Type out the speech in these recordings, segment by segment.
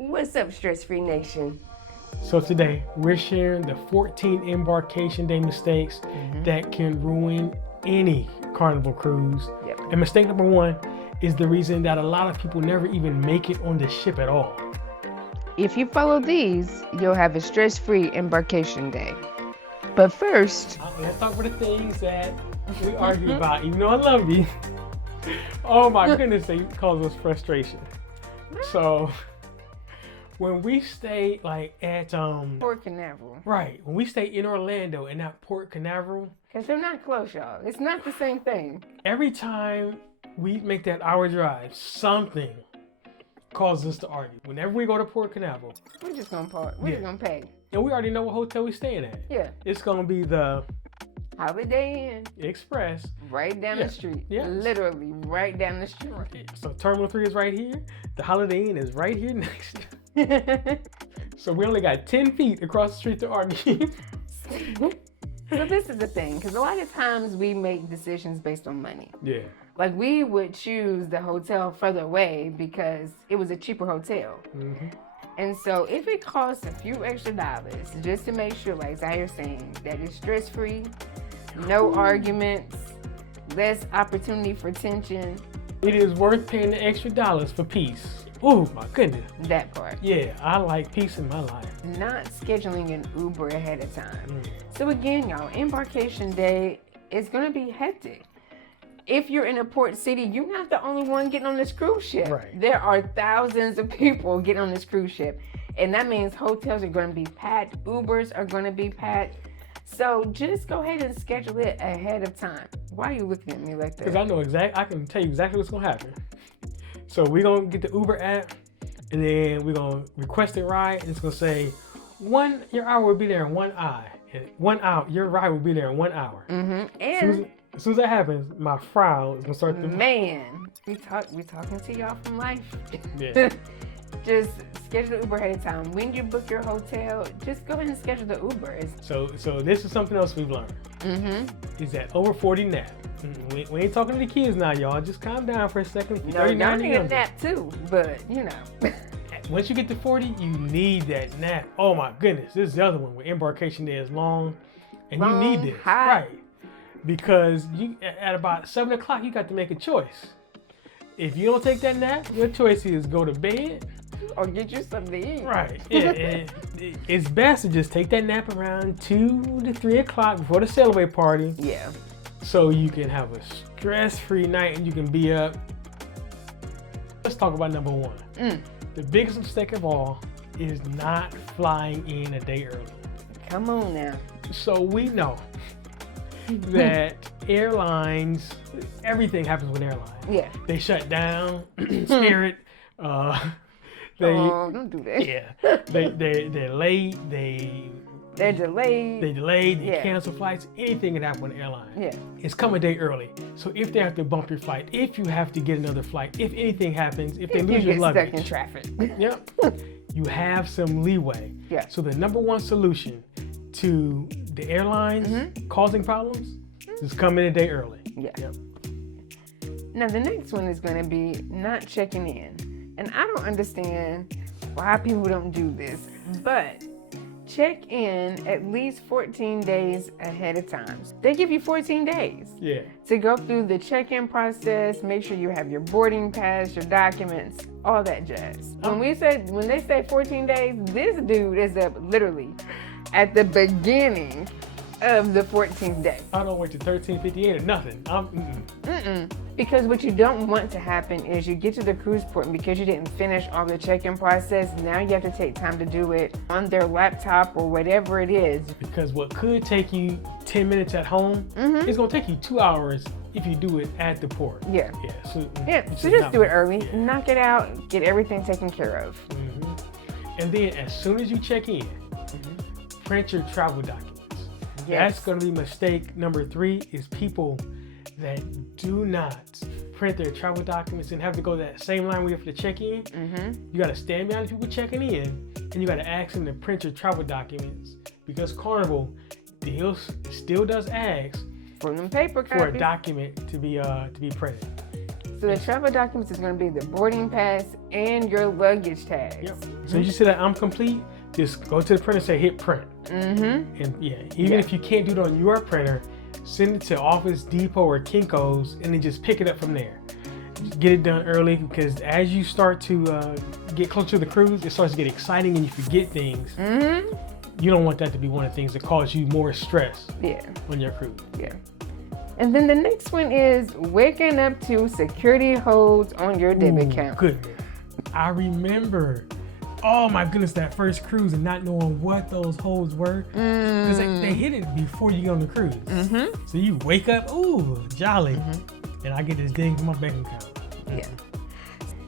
What's up, Stress Free Nation? So today we're sharing the 14 embarkation day mistakes that can ruin any Carnival cruise. Yep. And mistake number one is the reason that a lot of people never even make it on the ship at all. If you follow these, you'll have a stress-free embarkation day. But first, Let's talk about the things that we argue about. Even though I love you, oh my goodness, they cause us frustration. So when we stay like at Port Canaveral. right, when we stay in Orlando and not Port Canaveral, Because they're not close, y'all. It's not the same thing. every time we make that hour drive, something causes us to argue. Whenever we go to Port Canaveral, We're just gonna park. We're just gonna pay. and we already know what hotel we're staying at. Yeah. It's gonna be the Holiday Inn. Express. Right down Yeah. the street. Yeah. Literally right down the street. So Terminal 3 is right here. The Holiday Inn is right here next to. So we only got 10 feet across the street to argue. So this is the thing, because a lot of times we make decisions based on money. Yeah. Like we would choose the hotel further away because it was a cheaper hotel. And so if it costs a few extra dollars just to make sure, like Zaire saying, that it's stress-free, no arguments, less opportunity for tension, It is worth paying the extra dollars for peace. Oh my goodness. that part. Yeah, I like peace in my life. Not scheduling an Uber ahead of time. So again, y'all, embarkation day is gonna be hectic. If you're in a port city, you're not the only one getting on this cruise ship. Right. There are thousands of people getting on this cruise ship. And that means hotels are gonna be packed, Ubers are gonna be packed. So just go ahead and schedule it ahead of time. Why are you looking at me like Because that? I can tell you exactly what's gonna happen. So we're gonna get the Uber app and then we're gonna request a ride and it's gonna say your hour will be there in 1 hour. And 1 hour, your ride will be there in 1 hour. And As soon as that happens, my frown is gonna start to man, we talking to y'all from life. Yeah. Just schedule the Uber ahead of time. When you book your hotel, just go ahead and schedule the Uber. So this is something else we've learned. Is that over 40 nap. We ain't talking to the kids now, y'all. Just calm down for a second. No, y'all need a nap too, but you know. Once you get to 40, you need that nap. Oh my goodness, this is the other one where embarkation day is long, and Long, you need this, hot. right? Because you at about 7 o'clock, you got to make a choice. If you don't take that nap, your choice is go to bed, Or get you something to eat. right? It's best to just take that nap around 2 to 3 o'clock before the sailaway party, Yeah. so you can have a stress-free night and you can be up. Let's talk about number one. The biggest mistake of all is not flying in a day early. Come on now. So we know that airlines, everything happens with airlines. Yeah. They shut down, Spirit, they, Oh, don't do that. yeah, they're late, They're delayed. they Yeah. cancel flights, anything can happen with an airline. Yeah. It's come a day early. So if they have to bump your flight, if you have to get another flight, if anything happens, if they You lose your get luggage, stuck in traffic. yep, you have some leeway. Yeah. So the number one solution to the airlines causing problems is come in a day early. Yeah. Yep. Now the next one is going to be not checking in. And I don't understand why people don't do this, but check in at least 14 days ahead of time. They give you 14 days Yeah. to go through the check-in process, make sure you have your boarding pass, your documents, all that jazz. When they say 14 days, this dude is up literally at the beginning of the 14th day. I don't wait to 13:58 or nothing. Because what you don't want to happen is you get to the cruise port and because you didn't finish all the check-in process, now you have to take time to do it on their laptop or whatever it is. Because what could take you 10 minutes at home is going to take you 2 hours if you do it at the port. Yeah. Yeah. Yeah, which so is just not do it good. early, Yeah. knock it out, get everything taken care of. And then as soon as you check in, print your travel documents. Yes. That's going to be mistake number 3 is people that do not print their travel documents and have to go that same line we have for the check-in. You got to stand behind the people checking in and you got to ask them to print your travel documents because Carnival still does ask For them paper for a copies. document to be printed. So the travel documents is going to be the boarding pass and your luggage tags. Yep. So you see that I'm complete, just go to the printer and say hit print. Mm-hmm. And even if you can't do it on your printer, send it to Office Depot or Kinko's and then just pick it up from there. Get it done early, because as you start to get closer to the cruise, it starts to get exciting and you forget things. Mm-hmm. You don't want that to be one of the things that cause you more stress on your cruise. Yeah. And then the next one is waking up to security holds on your debit account. Goodness. I remember, oh my goodness, that first cruise and not knowing what those holds were. Because they hit it before you get on the cruise. Mm-hmm. So you wake up, ooh, jolly. Mm-hmm. And I get this ding from my bank account. Yeah.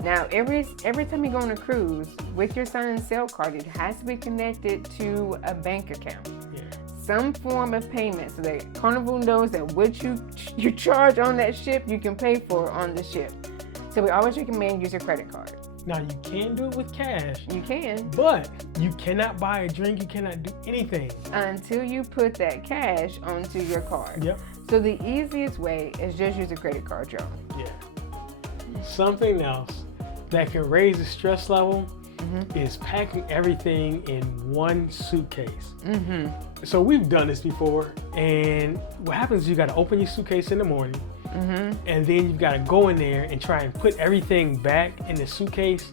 Now, every time you go on a cruise, with your sign and sale card, it has to be connected to a bank account. Yeah. Some form of payment, so that Carnival knows that what you charge on that ship, you can pay for on the ship. So we always recommend use your credit card. Now, you can do it with cash. You can. But you cannot buy a drink. You cannot do anything until you put that cash onto your card. Yep. So the easiest way is just use a credit card, Joe. Yeah. Something else that can raise the stress level is packing everything in one suitcase. Mm-hmm. So we've done this before, and what happens is you got to open your suitcase in the morning, and then you've got to go in there and try and put everything back in the suitcase.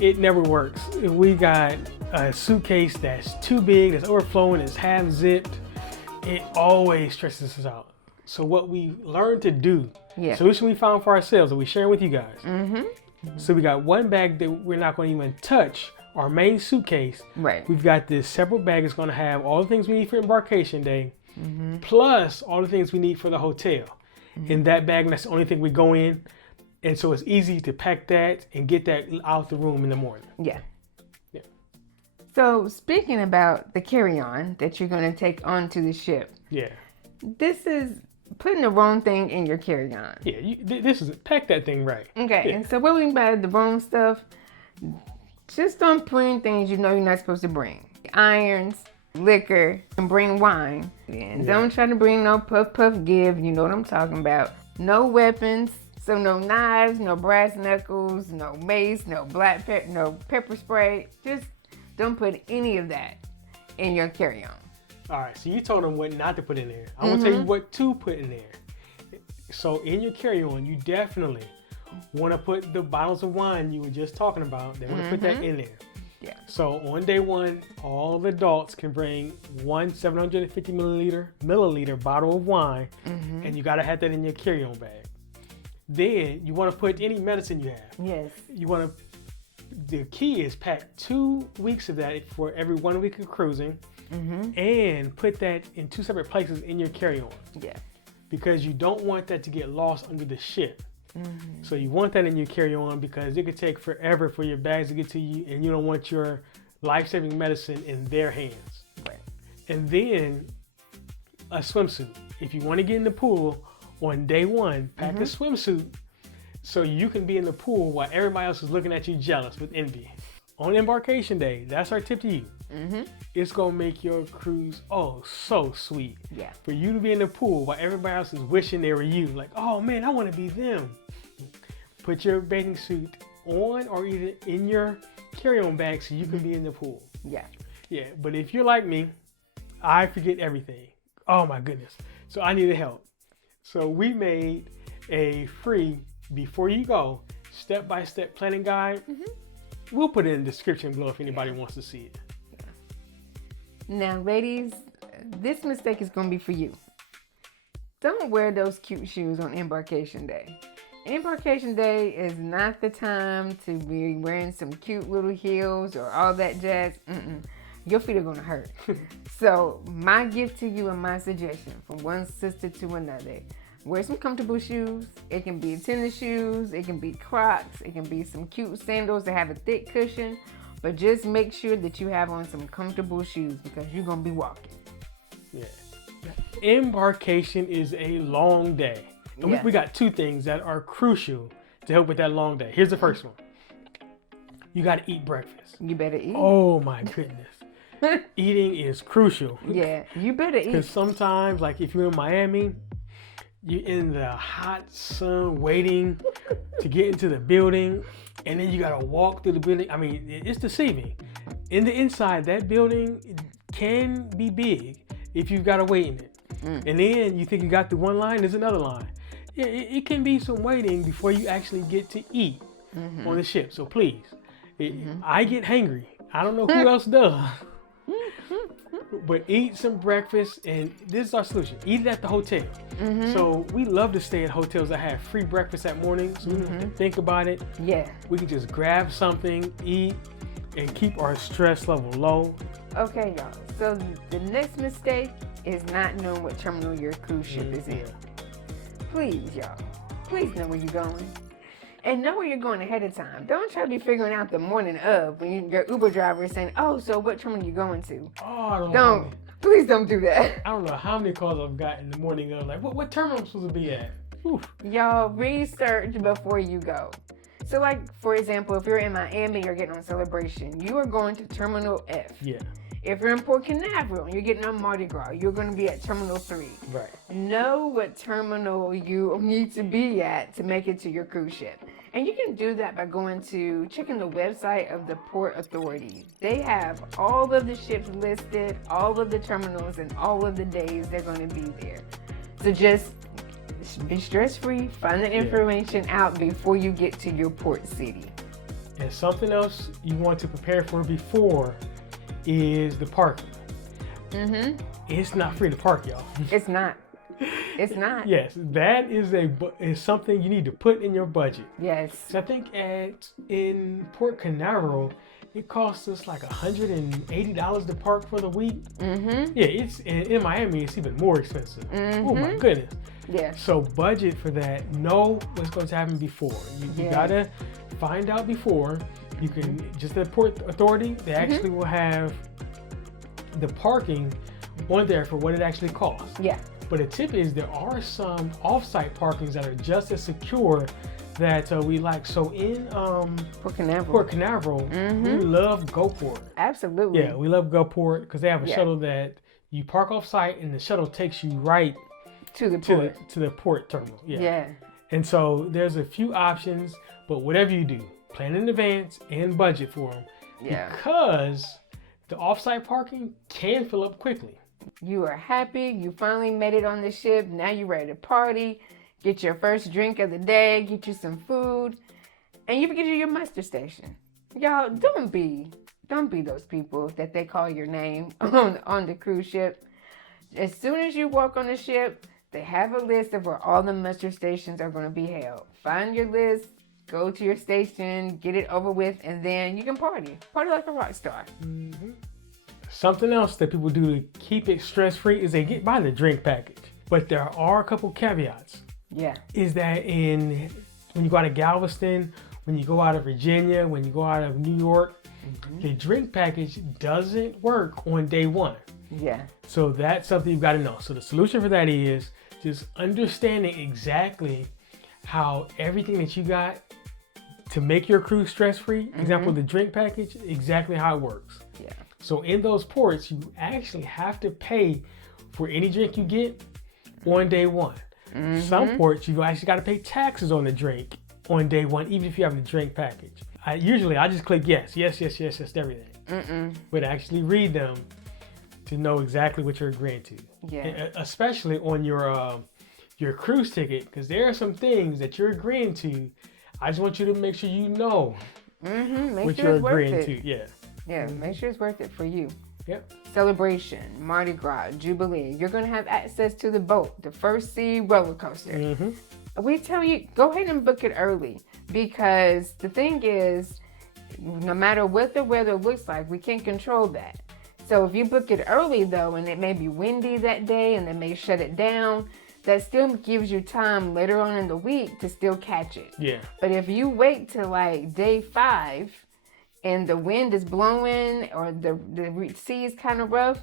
It never works. If we got a suitcase that's too big, that's overflowing, it's half zipped, it always stresses us out. So what we learned to do, solution we found for ourselves that we share with you guys. So we got one bag that we're not going to even touch, our main suitcase. Right. We've got this separate bag that's going to have all the things we need for Embarkation Day, plus all the things we need for the hotel. In that bag, and that's the only thing we go in. And so it's easy to pack that and get that out the room in the morning. Yeah. So speaking about the carry-on that you're going to take onto the ship. Yeah. This is putting the wrong thing in your carry-on. Yeah, this is pack that thing right. Okay, yeah. And so what we mean by the wrong stuff, just don't bring things you know you're not supposed to bring. Irons, liquor, and bring wine. And don't try to bring no puff give, you know what I'm talking about. No weapons, so no knives, no brass knuckles, no mace, no black pepper, no pepper spray. Just don't put any of that in your carry-on. All right, so you told them what not to put in there. I'm going to tell you what to put in there. So in your carry-on, you definitely want to put the bottles of wine you were just talking about. They want to put that in there. Yeah. So on day one, all the adults can bring one 750 milliliter bottle of wine, and you got to have that in your carry-on bag. Then you want to put any medicine you have. Yes. You want to, the key is pack 2 weeks of that for every 1 week of cruising. And put that in 2 separate places in your carry-on. Yeah. Because you don't want that to get lost under the ship. So you want that in your carry-on because it could take forever for your bags to get to you, and you don't want your life-saving medicine in their hands. Right. And then a swimsuit. If you want to get in the pool on day one, pack a swimsuit so you can be in the pool while everybody else is looking at you jealous with envy. On Embarkation Day, that's our tip to you. It's going to make your cruise, so sweet. Yeah. For you to be in the pool while everybody else is wishing they were you. Like, oh man, I want to be them. Put your bathing suit on or either in your carry-on bag so you can be in the pool. Yeah. Yeah, but if you're like me, I forget everything. Oh my goodness. So I needed help. So we made a free, before you go, step-by-step planning guide. We'll put it in the description below if anybody wants to see it. Now, ladies, this mistake is going to be for you. Don't wear those cute shoes on Embarkation Day. Embarkation Day is not the time to be wearing some cute little heels or all that jazz. Your feet are going to hurt. So my gift to you and my suggestion from one sister to another, wear some comfortable shoes. It can be tennis shoes. It can be Crocs. It can be some cute sandals that have a thick cushion. But just make sure that you have on some comfortable shoes because you're going to be walking. Yeah. Embarkation is a long day. And we got 2 things that are crucial to help with that long day. Here's the first one. You got to eat breakfast. You better eat. Oh my goodness. Eating is crucial. Yeah, you better eat. Because sometimes, like if you're in Miami, you're in the hot sun waiting to get into the building, and then you gotta walk through the building. I mean, it's deceiving. In the inside, that building can be big if you've got to wait in it. And then you think you got through one line, there's another line. Yeah, it can be some waiting before you actually get to eat on the ship. So please, I get hangry. I don't know who else does. But eat some breakfast, and this is our solution. Eat it at the hotel. So we love to stay at hotels that have free breakfast at morning, so we don't have to think about it. Yeah. We can just grab something, eat, and keep our stress level low. Okay, y'all. So the next mistake is not knowing what terminal your cruise ship is in. Please, y'all. Please know where you're going. And know where you're going ahead of time. Don't try to be figuring out the morning of when your Uber driver is saying, oh, so what terminal you going to? Oh, I don't know. Please don't do that. I don't know how many calls I've got in the morning of like, what terminal am I supposed to be at? Oof. Y'all, research before you go. So like, for example, if you're in Miami, you're getting on Celebration, you are going to Terminal F. Yeah. If you're in Port Canaveral and you're getting on Mardi Gras, you're going to be at Terminal 3. Right. Know what terminal you need to be at to make it to your cruise ship. And you can do that by checking the website of the Port Authority. They have all of the ships listed, all of the terminals, and all of the days they're going to be there. So just be stress-free, find that information out before you get to your port city. And something else you want to prepare for before is the parking. It's not free to park, y'all. It's not. It's not. Yes, that is something you need to put in your budget. Yes. So I think in Port Canaveral, it costs us like $180 to park for the week. Yeah, it's in Miami, it's even more expensive. Oh my goodness. Yeah. So budget for that. Know what's going to happen before. You gotta find out before. You can just the Port Authority. They actually will have the parking on there for what it actually costs. Yeah. But a tip is there are some off-site parkings that are just as secure that we like. So in Port Canaveral, we love GoPort. Absolutely. Yeah, we love GoPort because they have a shuttle that you park off-site and the shuttle takes you right to the port terminal. Yeah. And so there's a few options, but whatever you do, plan in advance and budget for them. Yeah. Because the off-site parking can fill up quickly. You are happy. You finally made it on the ship. Now you're ready to party. Get your first drink of the day. Get you some food. And you get to your muster station. Y'all, don't be those people that they call your name on the cruise ship. As soon as you walk on the ship, they have a list of where all the muster stations are going to be held. Find your list. Go to your station. Get it over with. And then you can party. Party like a rock star. Something else that people do to keep it stress-free is they buy the drink package. But there are a couple caveats. Yeah. Is that when you go out of Galveston, when you go out of Virginia, when you go out of New York, the drink package doesn't work on day one. Yeah. So that's something you've got to know. So the solution for that is just understanding exactly how everything that you got to make your cruise stress-free, example, the drink package, exactly how it works. Yeah. So in those ports, you actually have to pay for any drink you get on day one. Some ports, you actually got to pay taxes on the drink on day one, even if you have the drink package. I just click yes, everything. But actually read them to know exactly what you're agreeing to. Yeah. Especially on your cruise ticket, because there are some things that you're agreeing to. I just want you to make sure you know what you're agreeing to. Yeah. Yeah, make sure it's worth it for you. Yep. Celebration, Mardi Gras, Jubilee. You're going to have access to the boat, the First Sea roller coaster. We tell you, go ahead and book it early, because the thing is, no matter what the weather looks like, we can't control that. So if you book it early, though, and it may be windy that day and they may shut it down, that still gives you time later on in the week to still catch it. Yeah. But if you wait till like day 5, and the wind is blowing or the sea is kind of rough,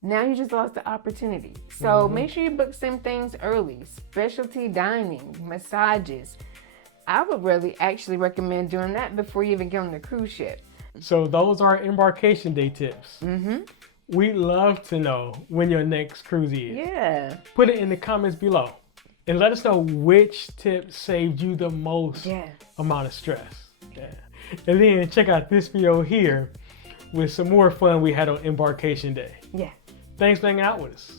now you just lost the opportunity. So make sure you book some things early. Specialty dining, massages. I would really actually recommend doing that before you even get on the cruise ship. So those are embarkation day tips. We'd love to know when your next cruise is. Yeah. Put it in the comments below. And let us know which tip saved you the most Yeah. amount of stress. Yeah. And then check out this video here with some more fun we had on Embarkation Day. Yeah. Thanks for hanging out with us.